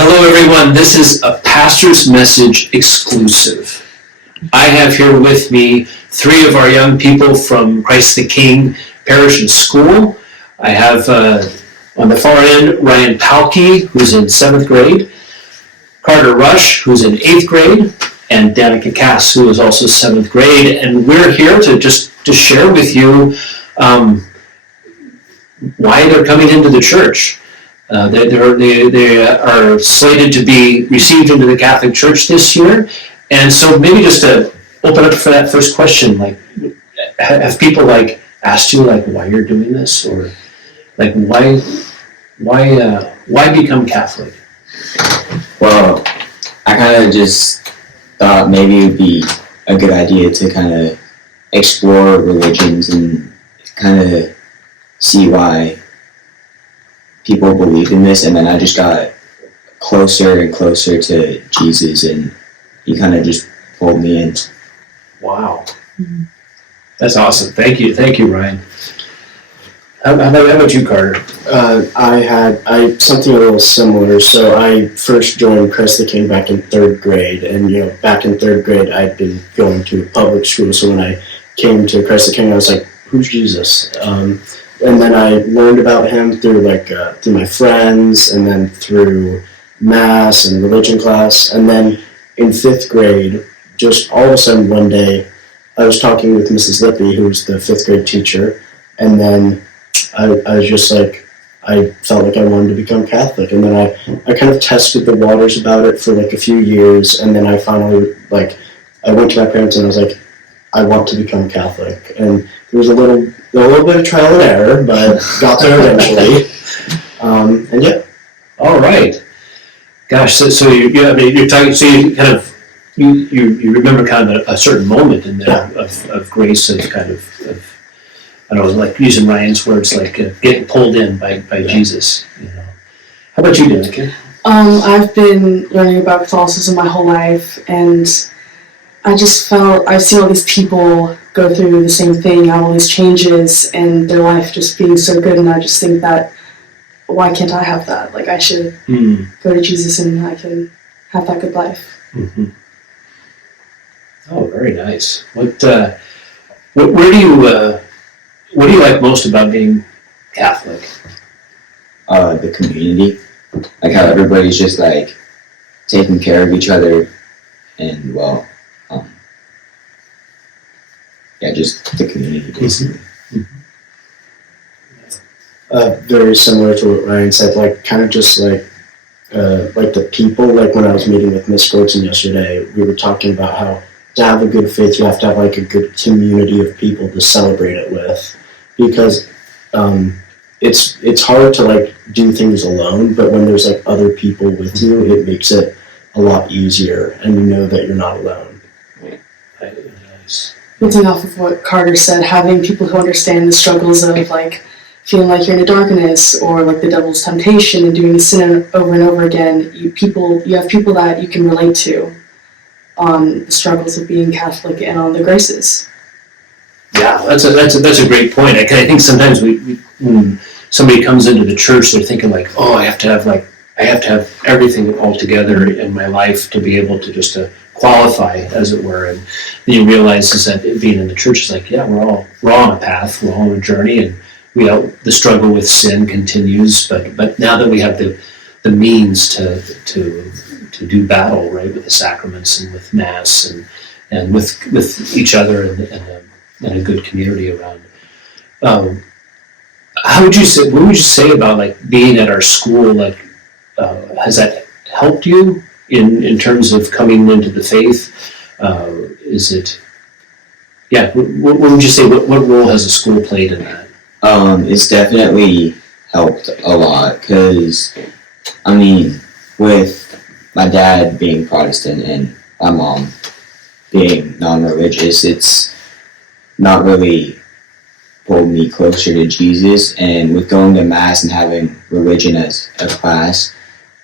Hello, everyone. This is a pastor's message exclusive. I have here with me three of our young people from Christ the King Parish and School. I have on the far end Ryan Palke, who's in 7th grade, Carter Rush, who's in 8th grade, and Danica Cass, who is also 7th grade. And we're here to just to share with you why they're coming into the church. They are slated to be received into the Catholic Church this year. And so maybe just to open up for that first question, like, have people asked you why you're doing this, or why become Catholic? Well, I kind of just thought maybe it would be a good idea to kind of explore religions and kind of see why people believe in this, and then I just got closer and closer to Jesus, and he kind of just pulled me in. Wow. Mm-hmm. That's awesome. Thank you, Ryan. How about you, Carter? I had something a little similar. So I first joined Christ the King back in 3rd grade, and back in 3rd grade I'd been going to public school. So when I came to Christ the King, I was like, "Who's Jesus?" And then I learned about him through through my friends, and then through mass and religion class. And then in 5th grade, just all of a sudden one day, I was talking with Mrs. Lippy, who was the 5th grade teacher, and then I was just I felt like I wanted to become Catholic. And then I kind of tested the waters about it for a few years, and then I finally, I went to my parents and I was like, I want to become Catholic. And there was a little bit of trial and error, but got there eventually. And yeah. All right. Gosh, so you're talking. So you kind of you remember kind of a certain moment in there of grace, of kind of I don't know, like using Ryan's words, getting pulled in by Jesus. How about you, Danica? I've been learning about Catholicism my whole life, and I just felt I've seen all these people go through the same thing, have all these changes, and their life just being so good, and I just think that, why can't I have that? I should go to Jesus and I can have that good life. Mm-hmm. Oh, very nice. What do you like most about being Catholic? The community, how everybody's just taking care of each other, and just the community basically. Mm-hmm. Very similar to what Ryan said, kind of just the people. When I was meeting with Miss Gordon yesterday, we were talking about how to have a good faith, you have to have a good community of people to celebrate it with, because it's hard to do things alone, but when there's other people with you, it makes it a lot easier, and you know that you're not alone. Nice. Building off of what Carter said, having people who understand the struggles of feeling like you're in a darkness, or the devil's temptation and doing sin over and over again, you have people that you can relate to on the struggles of being Catholic and on the graces. Yeah, that's a great point. I think sometimes when somebody comes into the church, they're thinking oh, I have to have everything all together in my life to be able to just to qualify, as it were. And then you realize is that being in the church is we're all on a path, we're all on a journey, and the struggle with sin continues. But now that we have the means to do battle, right, with the sacraments and with mass and with each other and a good community around. What would you say about being at our school? Has that helped you in terms of coming into the faith? Is it? Yeah. What would you say? What role has the school played in that? It's definitely helped a lot, because with my dad being Protestant and my mom being non-religious, it's not really pulled me closer to Jesus. And with going to mass and having religion as a class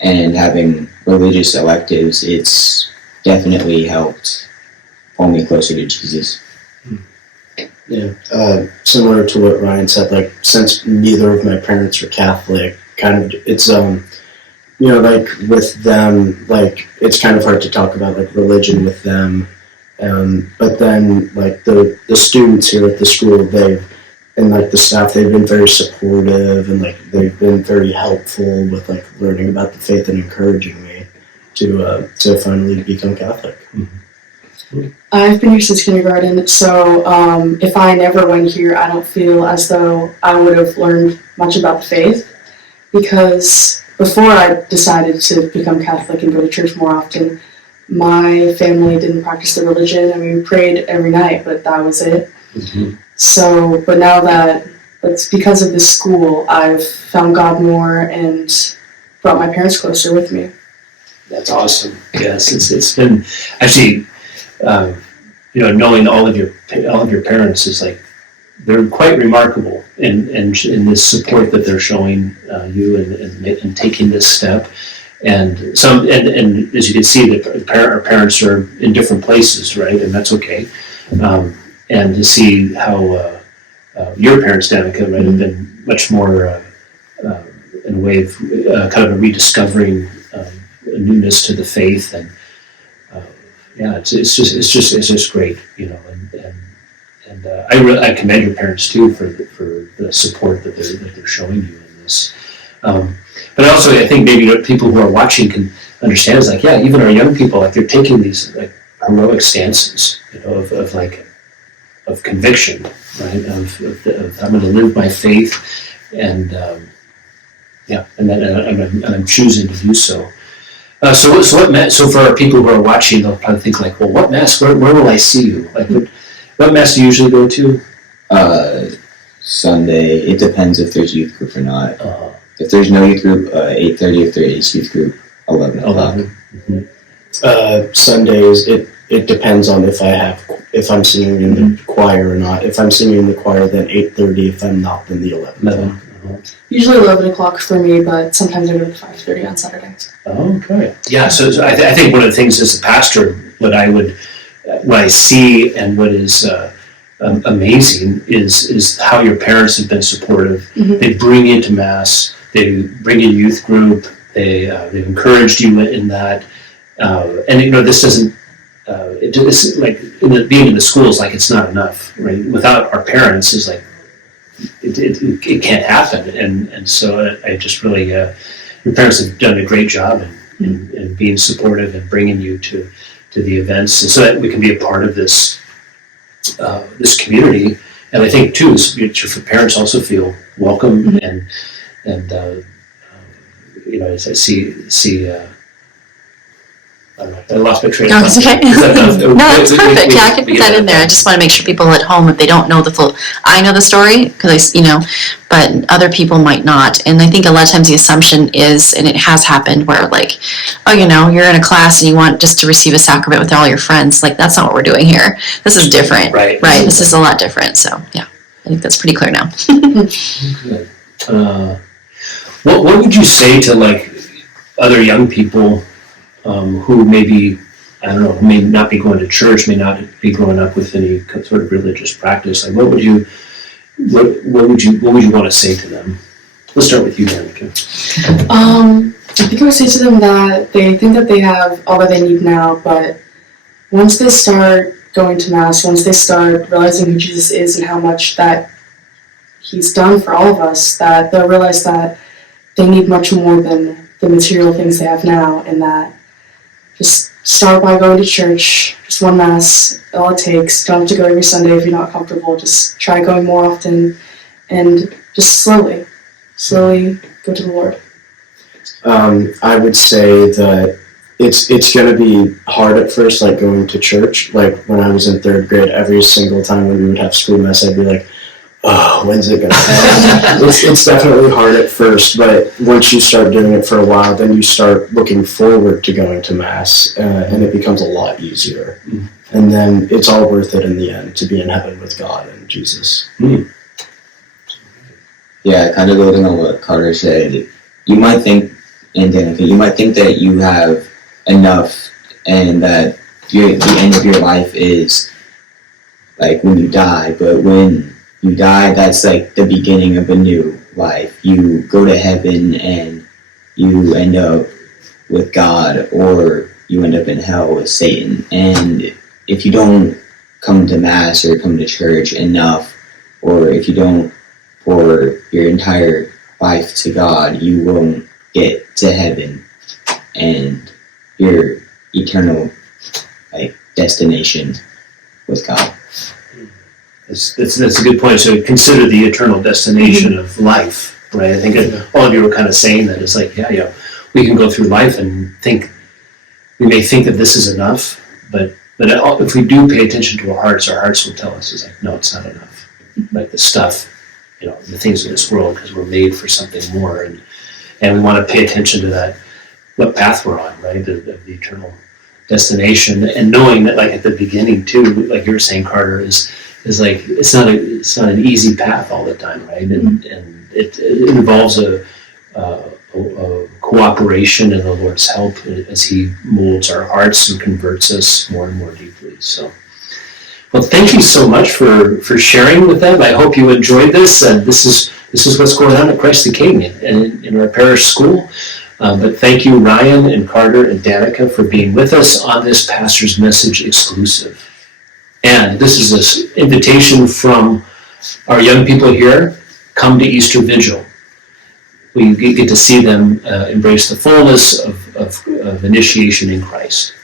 and having religious electives, it's definitely helped pull me closer to Jesus. Yeah, similar to what Ryan said, since neither of my parents are Catholic, it's like with them, like it's kind of hard to talk about like religion with them. But then like the students here at the school, and like the staff, they've been very supportive, and like they've been very helpful with like learning about the faith and encouraging me to finally become Catholic. I've been here since kindergarten, so if I never went here, I don't feel as though I would have learned much about the faith, because before I decided to become Catholic and go to church more often, my family didn't practice the religion. I mean, we prayed every night, but that was it. Mm-hmm. So, but now that it's because of this school, I've found God more and brought my parents closer with me. That's awesome. Yes, it's been actually, knowing all of your parents is like, they're quite remarkable in this support that they're showing you and taking this step. And as you can see, our parents are in different places, right? And that's okay. And to see how your parents, Danica, might have been much more in a way of kind of a rediscovering a newness to the faith, and it's just great, and I commend your parents too for the support that they're showing you in this. But also, I think maybe people who are watching can understand, is like, yeah, even our young people, like they're taking these like heroic stances, of conviction, right? Of I'm going to live by faith, and I'm choosing to do so. So for our people who are watching, they'll probably think like, well, what mass? Where will I see you? Like, what mass do you usually go to? Sunday. It depends if there's youth group or not. If there's no youth group, 8:30. If there is youth group, 11 o'clock. Mm-hmm. Sundays, it depends on if I'm singing in the choir or not. If I'm singing in the choir, then 8:30. If I'm not, then the 11. Usually 11 o'clock for me, but sometimes I go to 5:30 on Saturday. Okay. Yeah. So I think one of the things as a pastor, what I see and what is amazing is how your parents have been supportive. Mm-hmm. They bring you to mass. They bring you youth group. They've encouraged you in that. And this doesn't. It's like being in the schools, like it's not enough, right? Without our parents, is like it can't happen. And so I just really, your parents have done a great job in being supportive and bringing you to the events, and so that we can be a part of this community. And I think too, your parents also feel welcome, mm-hmm. and as I see. I lost my train of thought. Okay. No, that's perfect. Yeah, I can put that in there. I just want to make sure people at home, if they don't know the full, I know the story because but other people might not. And I think a lot of times the assumption is, and it has happened, where like, you're in a class and you want just to receive a sacrament with all your friends. Like, that's not what we're doing here. This is different. Right. This is a lot different. So yeah, I think that's pretty clear now. Good. What would you say to like other young people who maybe, may not be going to church, may not be growing up with any sort of religious practice? Like, what would you want to say to them? Let's start with you, Danica. I think I would say to them that they think that they have all that they need now, but once they start going to mass, once they start realizing who Jesus is and how much that he's done for all of us, that they'll realize that they need much more than the material things they have now, and that just start by going to church, just one mass, all it takes. Don't have to go every Sunday if you're not comfortable. Just try going more often, and just slowly go to the Lord. I would say that it's going to be hard at first, like going to church. Like when I was in third grade, every single time when we would have school mass, I'd be like, oh, when's it going to happen? It's definitely hard at first, but once you start doing it for a while, then you start looking forward to going to mass, and it becomes a lot easier. Mm. And then it's all worth it in the end to be in heaven with God and Jesus. Mm. Yeah, kind of building on what Carter said, you might think, and Danica, you might think that you have enough and that the end of your life is like when you die, but when you die, that's like the beginning of a new life. You go to heaven and you end up with God, or you end up in hell with Satan. And if you don't come to Mass or come to church enough, or if you don't pour your entire life to God, you won't get to heaven and your eternal destination with God. That's a good point. So consider the eternal destination of life, right? I think all of you were kind of saying that. It's like, yeah, we can go through life and we may think that this is enough, but if we do pay attention to our hearts will tell us, it's like, no, it's not enough. Like the stuff, the things of this world, because we're made for something more, and we want to pay attention to that, what path we're on, right? The eternal destination, and knowing that, like at the beginning too, like you were saying, Carter, is like it's not an easy path all the time, right? And it involves a cooperation and the Lord's help as He molds our hearts and converts us more and more deeply. So, well, thank you so much for sharing with that. I hope you enjoyed this, and this is what's going on at Christ the King in our parish school. But thank you, Ryan and Carter and Danica, for being with us on this Pastor's Message exclusive. And this is an invitation from our young people here. Come to Easter Vigil. We get to see them embrace the fullness of initiation in Christ.